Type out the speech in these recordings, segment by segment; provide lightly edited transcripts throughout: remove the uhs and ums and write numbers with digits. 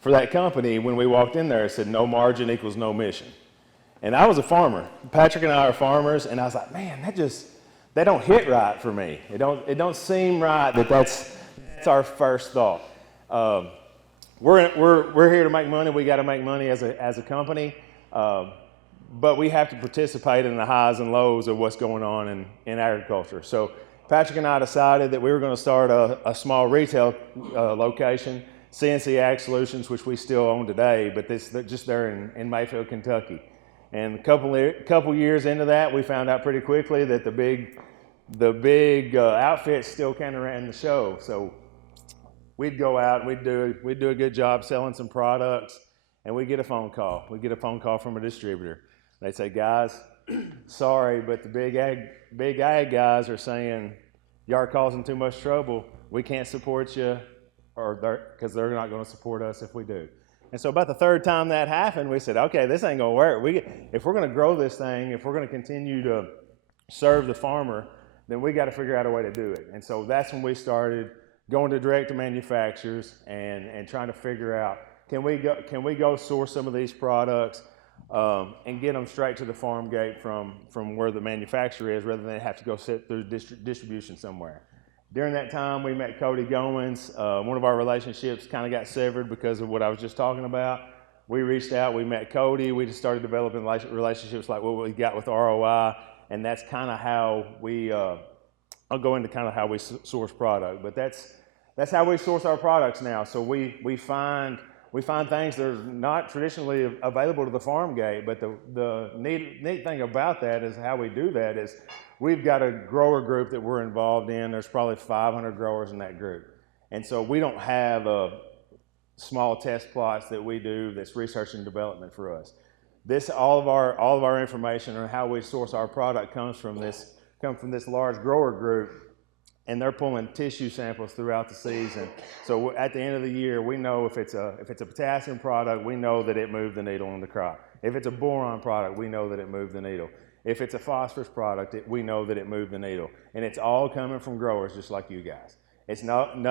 for that company, when we walked in there, it said no margin equals no mission. And I was a farmer. Patrick and I are farmers, and I was like, man, that don't hit right for me. It don't seem right that's our first thought. We're here to make money. We got to make money as a company, but we have to participate in the highs and lows of what's going on in agriculture. So Patrick and I decided that we were going to start a small retail location, CIMXag Solutions, which we still own today, but just there in Mayfield, Kentucky. And a couple years into that, we found out pretty quickly that the big outfits still kind of ran the show. So we'd go out, we'd do a good job selling some products, and we'd get a phone call. We'd get a phone call from a distributor. They'd say, guys, sorry, but the big ag guys are saying y'all are causing too much trouble. We can't support you, because they're not going to support us if we do. And so about the third time that happened, we said, okay, this ain't going to work. If we're going to grow this thing, if we're going to continue to serve the farmer, then we got to figure out a way to do it. And so that's when we started going to direct to manufacturers and trying to figure out, can we go source some of these products and get them straight to the farm gate from where the manufacturer is, rather than have to go sit through distribution somewhere. During that time, we met Cody Goins. One of our relationships kind of got severed because of what I was just talking about. We reached out, we met Cody, we just started developing relationships like what we got with ROI, and that's kind of how I'll go into kind of how we source product, but that's how we source our products now. So we find things that are not traditionally available to the farm gate, but the neat thing about that is how we do that is we've got a grower group that we're involved in. There's probably 500 growers in that group. And so we don't have small test plots that we do that's research and development for us. All of our information on how we source our product comes from this large grower group, and they're pulling tissue samples throughout the season. So at the end of the year, we know if it's a potassium product, we know that it moved the needle on the crop. If it's a boron product, we know that it moved the needle. If it's a phosphorus product, we know that it moved the needle. And it's all coming from growers just like you guys. It's none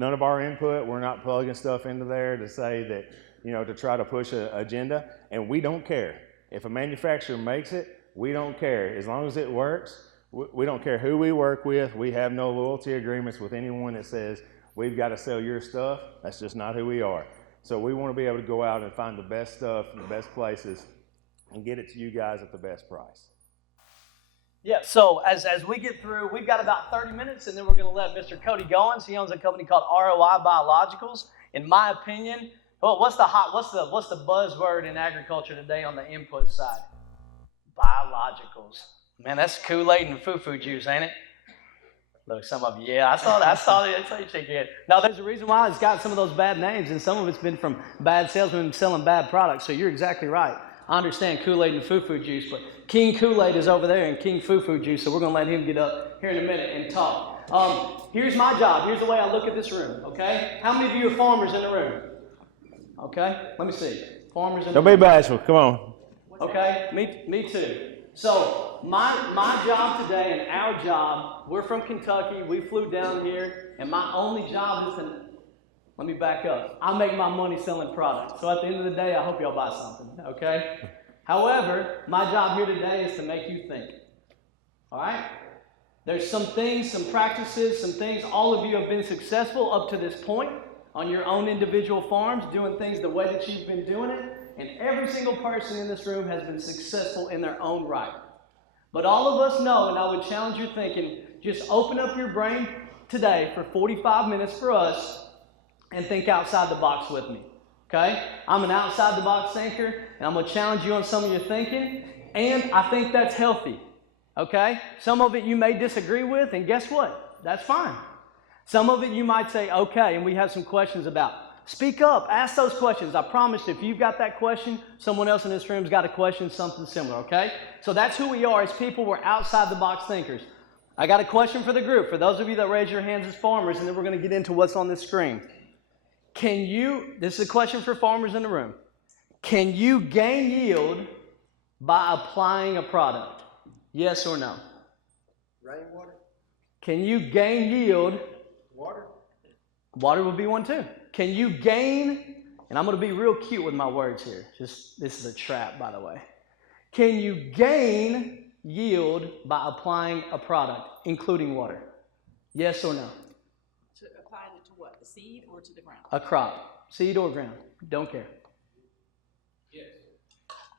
of our input. We're not plugging stuff into there to say that, to try to push an agenda. And we don't care. If a manufacturer makes it, we don't care. As long as it works, we don't care who we work with. We have no loyalty agreements with anyone that says, we've got to sell your stuff. That's just not who we are. So we want to be able to go out and find the best stuff in the best places and get it to you guys at the best price. Yeah, so as we get through, we've got about 30 minutes, and then we're going to let Mr. Cody Goins. He owns a company called ROI Biologicals. In my opinion, what's the buzzword in agriculture today on the input side? Biologicals. Man, that's Kool-Aid and foo-foo juice, ain't it? Look, some of you, yeah, I saw it. I saw you shake your head. Now, there's a reason why it's got some of those bad names, and some of it's been from bad salesmen selling bad products, so you're exactly right. I understand Kool-Aid and foo-foo juice, but King Kool-Aid is over there and King foo-foo juice, so we're going to let him get up here in a minute and talk. Here's my job. Here's the way I look at this room, okay? How many of you are farmers in the room? Okay, let me see. Farmers in the room. Don't be bashful. Come on. Okay, me too. So my job today and our job, we're from Kentucky. We flew down here, and my only job is to, let me back up. I make my money selling products. So at the end of the day, I hope y'all buy something, okay? However, my job here today is to make you think, all right? There's some things, some practices, some things. All of you have been successful up to this point on your own individual farms, doing things the way that you've been doing it. And every single person in this room has been successful in their own right. But all of us know, and I would challenge your thinking, just open up your brain today for 45 minutes for us and think outside the box with me, okay? I'm an outside the box thinker, and I'm going to challenge you on some of your thinking, and I think that's healthy, okay? Some of it you may disagree with, and guess what? That's fine. Some of it you might say, okay, and we have some questions about. Speak up, ask those questions. I promise if you've got that question, someone else in this room's got a question, something similar, okay? So that's who we are as people. We're outside the box thinkers. I got a question for the group. For those of you that raise your hands as farmers, and then we're going to get into what's on this screen. This is a question for farmers in the room. Can you gain yield by applying a product? Yes or no? Rainwater. Can you gain yield? Water. Water would be one too. Can you gain and I'm going to be real cute with my words here. This is a trap, by the way. Can you gain yield by applying a product, including water? Yes or no? To apply it to what? The seed or to the ground? A crop, seed or ground, don't care. Yes.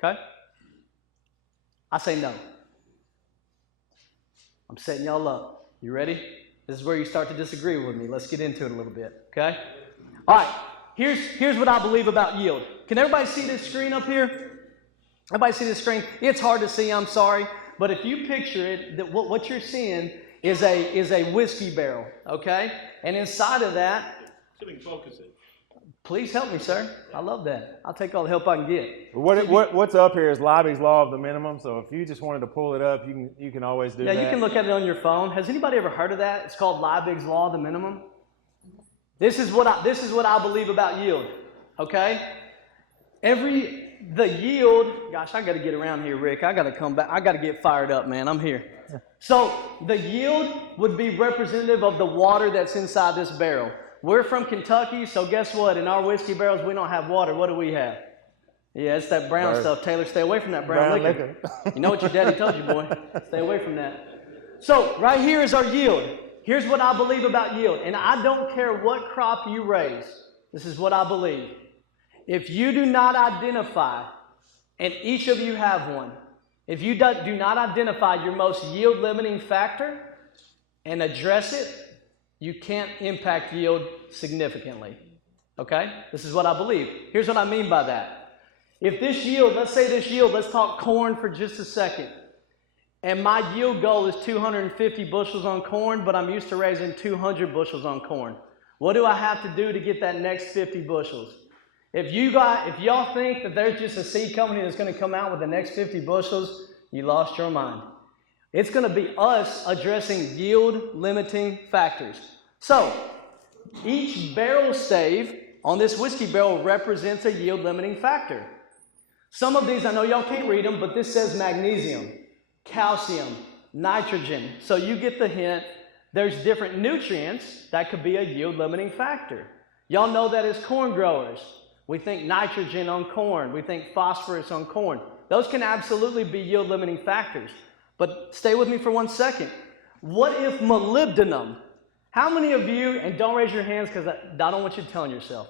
Okay? I say no. I'm setting y'all up. You ready? This is where you start to disagree with me. Let's get into it a little bit, okay? All right, here's what I believe about yield. Can everybody see this screen up here? Everybody see this screen? It's hard to see, I'm sorry. But if you picture it, that what you're seeing is a whiskey barrel, okay? And inside of that, So we can focus it. please help me, sir. I love that. I'll take all the help I can get. What's up here is Liebig's law of the minimum. So if you just wanted to pull it up, you can always do that. Yeah, you can look at it on your phone. Has anybody ever heard of that? It's called Liebig's law of the minimum. This is what I believe about yield. Okay? The yield, gosh, I got to get around here, Rick. I got to come back. I got to get fired up, man. I'm here. So the yield would be representative of the water that's inside this barrel. We're from Kentucky, so guess what? In our whiskey barrels, we don't have water. What do we have? Yeah, it's that brown stuff. Taylor, stay away from that brown liquor. You know what your daddy told you, boy. Stay away from that. So right here is our yield. Here's what I believe about yield. And I don't care what crop you raise. This is what I believe. If you do not identify, and each of you have one, if you do not identify your most yield limiting factor and address it, you can't impact yield significantly. Okay? This is what I believe. Here's what I mean by that. If this yield, let's talk corn for just a second. And my yield goal is 250 bushels on corn, but I'm used to raising 200 bushels on corn. What do I have to do to get that next 50 bushels? If y'all think that there's just a seed company that's going to come out with the next 50 bushels, you lost your mind. It's going to be us addressing yield limiting factors. So, each barrel stave on this whiskey barrel represents a yield limiting factor. Some of these, I know y'all can't read them, but this says magnesium, calcium, nitrogen. So you get the hint. There's different nutrients that could be a yield limiting factor. Y'all know that as corn growers. We think nitrogen on corn. We think phosphorus on corn. Those can absolutely be yield limiting factors. But stay with me for 1 second. What if molybdenum? How many of you, and don't raise your hands because I don't want you telling yourself,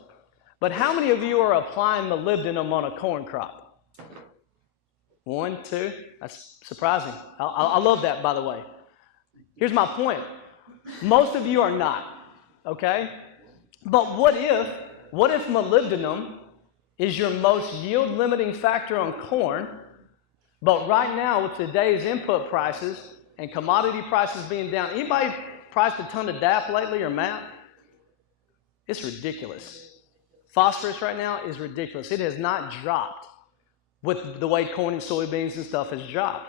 but how many of you are applying molybdenum on a corn crop? 1, 2, that's surprising. I love that, by the way. Here's my point. Most of you are not, okay? But what if molybdenum is your most yield limiting factor on corn, but right now with today's input prices and commodity prices being down, anybody priced a ton of DAP lately or MAP? It's ridiculous. Phosphorus right now is ridiculous. It has not dropped with the way corn and soybeans and stuff has dropped.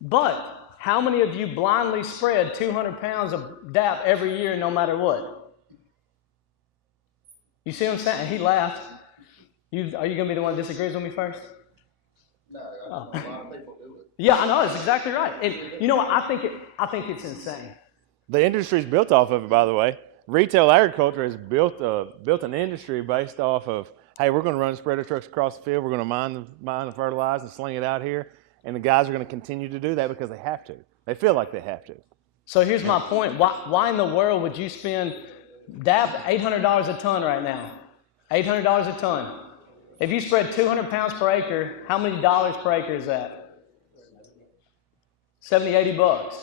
But how many of you blindly spread 200 pounds of DAP every year no matter what? You see what I'm saying? He laughed. Are you going to be the one that disagrees with me first? No, a lot of people do it. Yeah, I know. That's exactly right. And you know what? I think it's insane. The industry's built off of it, by the way. Retail agriculture has built an industry based off of, hey, we're going to run spreader trucks across the field. We're going to mine the fertilizer and sling it out here. And the guys are going to continue to do that because they have to. They feel like they have to. So here's my point. Why in the world would you spend DAP $800 a ton right now? $800 a ton. If you spread 200 pounds per acre, how many dollars per acre is that? 70, 80 bucks.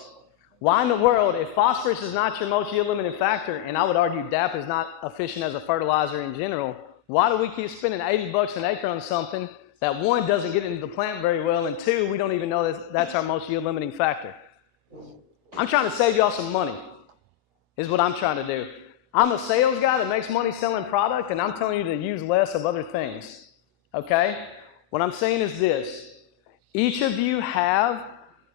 Why in the world, if phosphorus is not your most yield limiting factor, and I would argue DAP is not efficient as a fertilizer in general, why do we keep spending 80 bucks an acre on something that, one, doesn't get into the plant very well, and two, we don't even know that that's our most yield limiting factor? I'm trying to save y'all some money, is what I'm trying to do. I'm a sales guy that makes money selling product, and I'm telling you to use less of other things, okay? What I'm saying is this. Each of you have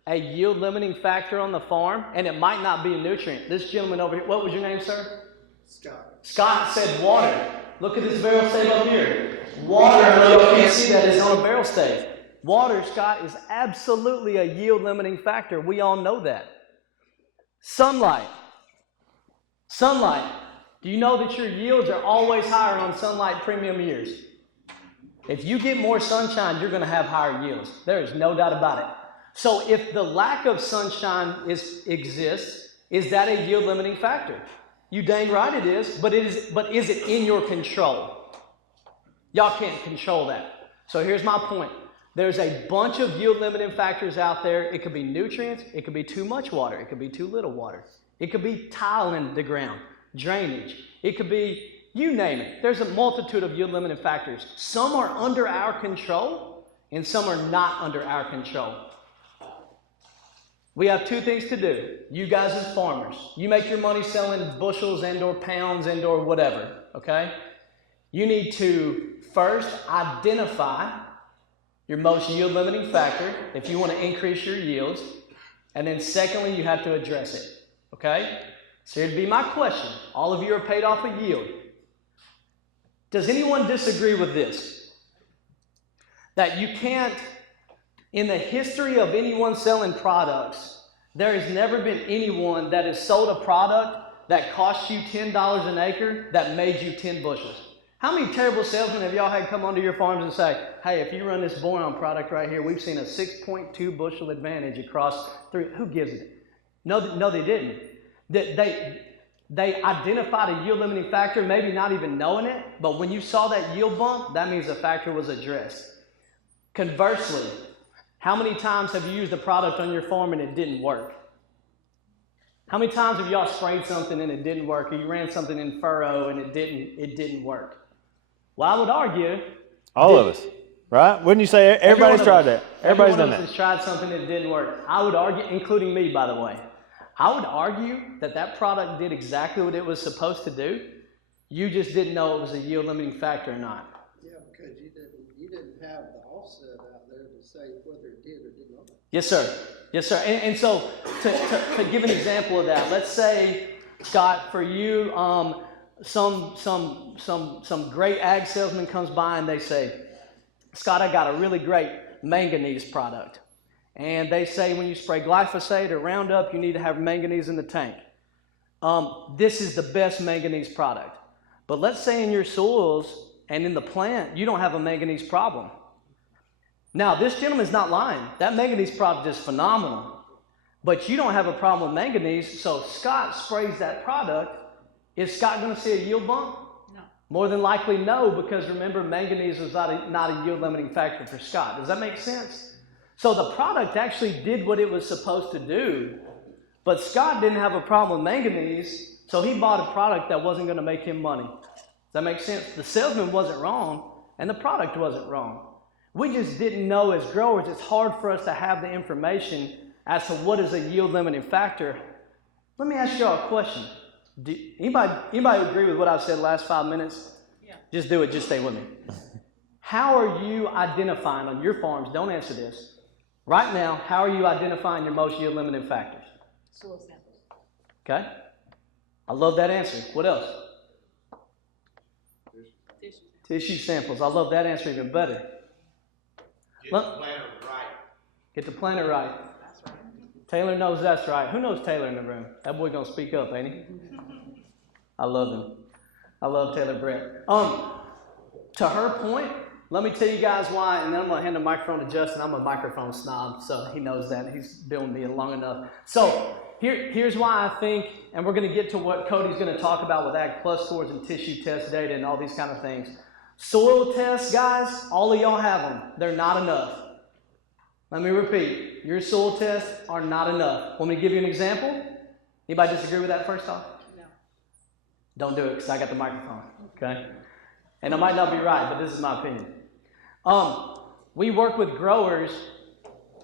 a yield limiting factor on the farm, and it might not be a nutrient. This gentleman over here, what was your name, sir? Scott. Scott said water. Look at this barrel stave up here. Water, I know you can't see that, it's on a barrel stave. Water, Scott, is absolutely a yield limiting factor. We all know that. Sunlight. Do you know that your yields are always higher on sunlight premium years? If you get more sunshine, you're going to have higher yields. There is no doubt about it. So if the lack of sunshine exists, is that a yield limiting factor? You dang right it is, but is it in your control? Y'all can't control that. So here's my point. There's a bunch of yield limiting factors out there. It could be nutrients, it could be too much water, it could be too little water. It could be tiling the ground, drainage. It could be, you name it. There's a multitude of yield limiting factors. Some are under our control and some are not under our control. We have two things to do. You guys as farmers, you make your money selling bushels and or pounds and or whatever, okay? You need to first identify your most yield limiting factor if you want to increase your yields. And then secondly, you have to address it, okay? So here'd be my question. All of you are paid off a yield. Does anyone disagree with this? That you can't, in the history of anyone selling products, there has never been anyone that has sold a product that cost you $10 an acre that made you 10 bushels. How many terrible salesmen have y'all had come onto your farms and say, hey, if you run this boron product right here, we've seen a 6.2 bushel advantage across 3. Who gives it? No, they didn't. They identified a yield limiting factor, maybe not even knowing it, but when you saw that yield bump, that means the factor was addressed. Conversely, how many times have you used a product on your farm and it didn't work? How many times have y'all sprayed something and it didn't work, or you ran something in furrow and it didn't work? Well, I would argue All of us, right? Wouldn't you say everybody's tried that? Everybody's done that. Everyone has tried something that didn't work. I would argue, including me, by the way, I would argue that product did exactly what it was supposed to do. You just didn't know it was a yield limiting factor or not. Yeah, because you didn't have the offset out there to say whether it did or did not. Yes, sir. Yes, sir. And so to give an example of that, let's say, Scott, for you, some great ag salesman comes by and they say, Scott, I got a really great manganese product. And they say when you spray glyphosate or Roundup, you need to have manganese in the tank. This is the best manganese product. But let's say in your soils and in the plant, you don't have a manganese problem. Now, this gentleman's not lying. That manganese product is phenomenal. But you don't have a problem with manganese, so Scott sprays that product. Is Scott going to see a yield bump? No. More than likely no, because remember, manganese was not a yield limiting factor for Scott. Does that make sense? So the product actually did what it was supposed to do, but Scott didn't have a problem with manganese, so he bought a product that wasn't going to make him money. Does that make sense? The salesman wasn't wrong, and the product wasn't wrong. We just didn't know as growers. It's hard for us to have the information as to what is a yield limiting factor. Let me ask y'all a question. Anybody agree with what I've said the last 5 minutes? Yeah. Just do it. Just stay with me. How are you identifying on your farms? Don't answer this. Right now, how are you identifying your most yield limiting factors? Soil samples. Okay. I love that answer. What else? Tissue. Tissue samples. I love that answer even better. Get the planter right. Get the planter right. That's right. Taylor knows that's right. Who knows Taylor in the room? That boy gonna speak up, ain't he? I love him. I love Taylor Brett. To her point, let me tell you guys why, and then I'm gonna hand the microphone to Justin. I'm a microphone snob, so he knows that. He's been with me long enough. So here's why I think, and we're gonna get to what Cody's gonna talk about with Ag Plus scores and tissue test data and all these kind of things. Soil tests, guys, all of y'all have them. They're not enough. Let me repeat. Your soil tests are not enough. Want me to give you an example? Anybody disagree with that first off? No. Don't do it because I got the microphone, okay? And I might not be right, but this is my opinion. We work with growers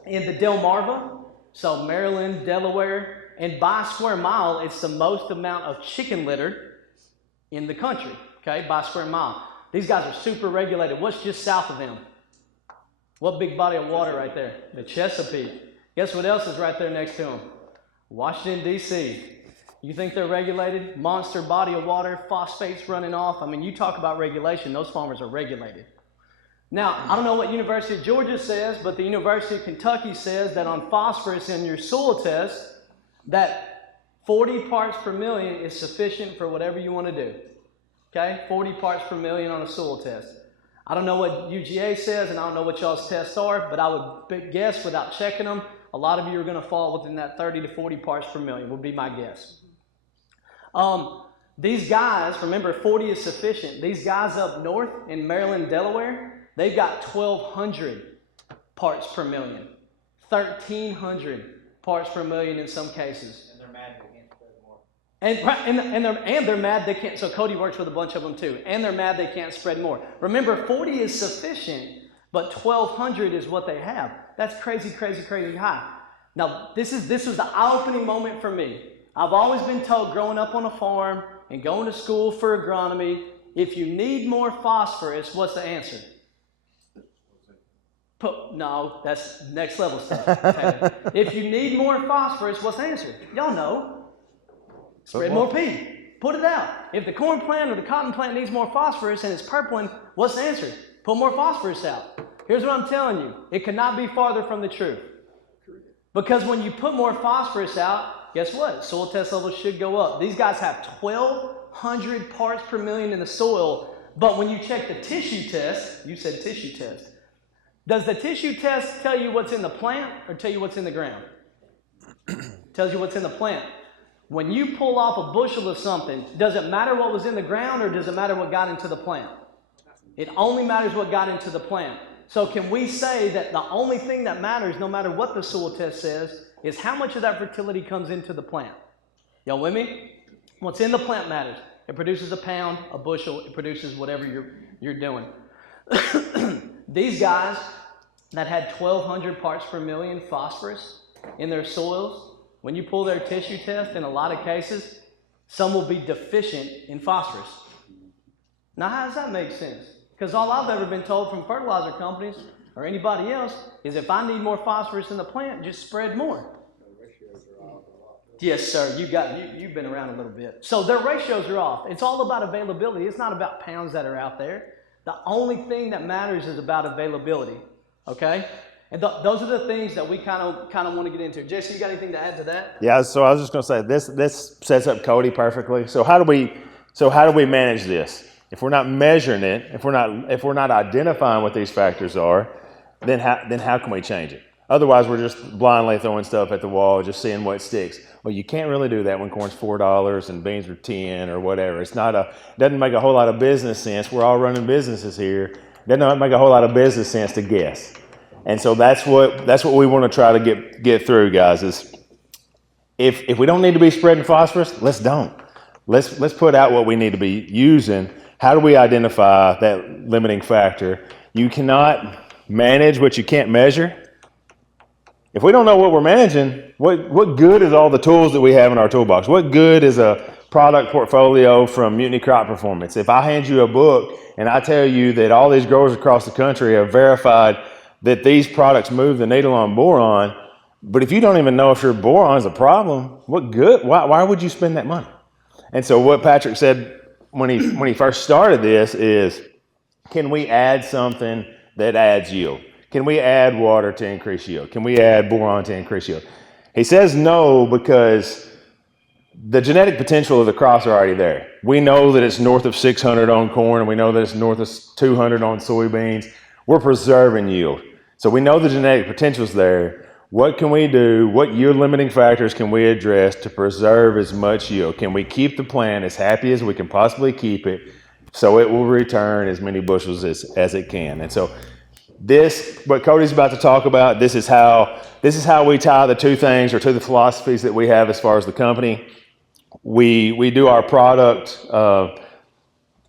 in the Delmarva, so Maryland, Delaware, and by square mile, it's the most amount of chicken litter in the country, okay, by square mile. These guys are super regulated. What's just south of them? What big body of water right there? The Chesapeake. Guess what else is right there next to them? Washington, D.C. You think they're regulated? Monster body of water, phosphates running off. I mean, you talk about regulation. Those farmers are regulated. Now, I don't know what University of Georgia says, but the University of Kentucky says that on phosphorus in your soil test, that 40 parts per million is sufficient for whatever you want to do. Okay, 40 parts per million on a soil test. I don't know what UGA says, and I don't know what y'all's tests are, but I would guess without checking them, a lot of you are going to fall within that 30 to 40 parts per million would be my guess. These guys, remember 40 is sufficient. These guys up north in Maryland, Delaware, they've got 1,200 parts per million, 1,300 parts per million in some cases. And they're mad they can't spread more. And they're mad they can't. So Cody works with a bunch of them too. And they're mad they can't spread more. Remember, 40 is sufficient, but 1,200 is what they have. That's crazy, crazy, crazy high. Now, this was the eye-opening moment for me. I've always been told growing up on a farm and going to school for agronomy, if you need more phosphorus, what's the answer? No, that's next level stuff. Okay. If you need more phosphorus, what's the answer? Y'all know. Spread more P. Put it out. If the corn plant or the cotton plant needs more phosphorus and it's purpling, what's the answer? Put more phosphorus out. Here's what I'm telling you. It could not be farther from the truth. Because when you put more phosphorus out, guess what? Soil test levels should go up. These guys have 1,200 parts per million in the soil, but when you check the tissue test, you said tissue test. Does the tissue test tell you what's in the plant or tell you what's in the ground? Tells you what's in the plant. When you pull off a bushel of something, does it matter what was in the ground or does it matter what got into the plant? It only matters what got into the plant. So can we say that the only thing that matters, no matter what the soil test says, is how much of that fertility comes into the plant? Y'all with me? What's in the plant matters. It produces a pound, a bushel, it produces whatever you're doing. These guys that had 1,200 parts per million phosphorus in their soils, when you pull their tissue test, in a lot of cases, some will be deficient in phosphorus. Now, how does that make sense? Because all I've ever been told from fertilizer companies or anybody else is if I need more phosphorus in the plant, just spread more. Yes, sir. You've been around a little bit. So their ratios are off. It's all about availability. It's not about pounds that are out there. The only thing that matters is about availability. Okay? And those are the things that we kind of want to get into. Jesse, you got anything to add to that? Yeah, so I was just going to say this sets up Cody perfectly. So how do we manage this? If we're not measuring it, if we're not identifying what these factors are, then how can we change it? Otherwise, we're just blindly throwing stuff at the wall, just seeing what sticks. Well, you can't really do that when corn's $4 and beans are 10 or whatever. Doesn't make a whole lot of business sense. We're all running businesses here. Doesn't make a whole lot of business sense to guess. And so that's what we want to try to get through, guys. Is if we don't need to be spreading phosphorus, let's don't. Let's put out what we need to be using. How do we identify that limiting factor? You cannot manage what you can't measure. If we don't know what we're managing, what good is all the tools that we have in our toolbox? What good is a product portfolio from Mutiny Crop Performance? If I hand you a book and I tell you that all these growers across the country have verified that these products move the needle on boron, but if you don't even know if your boron is a problem, what good? Why would you spend that money? And so what Patrick said when he first started this is, can we add something that adds yield? Can we add water to increase yield? Can we add boron to increase yield? He says no because the genetic potential of the crops are already there. We know that it's north of 600 on corn, and we know that it's north of 200 on soybeans. We're preserving yield. So we know the genetic potential is there. What can we do? What yield limiting factors can we address to preserve as much yield? Can we keep the plant as happy as we can possibly keep it so it will return as many bushels as it can? And so what Cody's about to talk about, this is how we tie the two things, or two the philosophies that we have as far as the company. We do our product,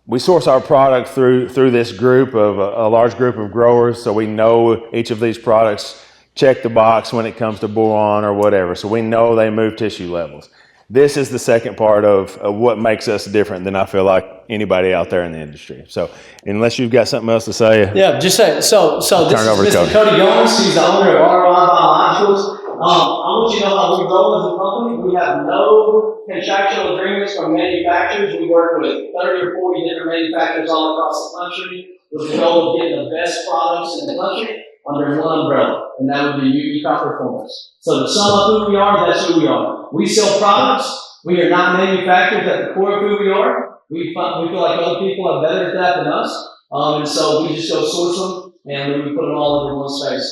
we source our product through this group of a large group of growers, so we know each of these products check the box when it comes to boron or whatever, so we know they move tissue levels. This is the second part of what makes us different than I feel like anybody out there in the industry. So unless you've got something else to say. Yeah, just say, so this is Mr. Cody Gomes. He's the owner of ROI Biologicals. I want you to know how we roll as a company. We have no contractual agreements from manufacturers. We work with 30 or 40 different manufacturers all across the country with the goal of getting the best products in the country under one umbrella, and that would be Mutiny Crop Performance. So to sum up who we are, that's who we are. We sell products We are not manufacturers at the core of who we are. We feel like other people are better at that than us. And so we just go source them and we put them all under one space.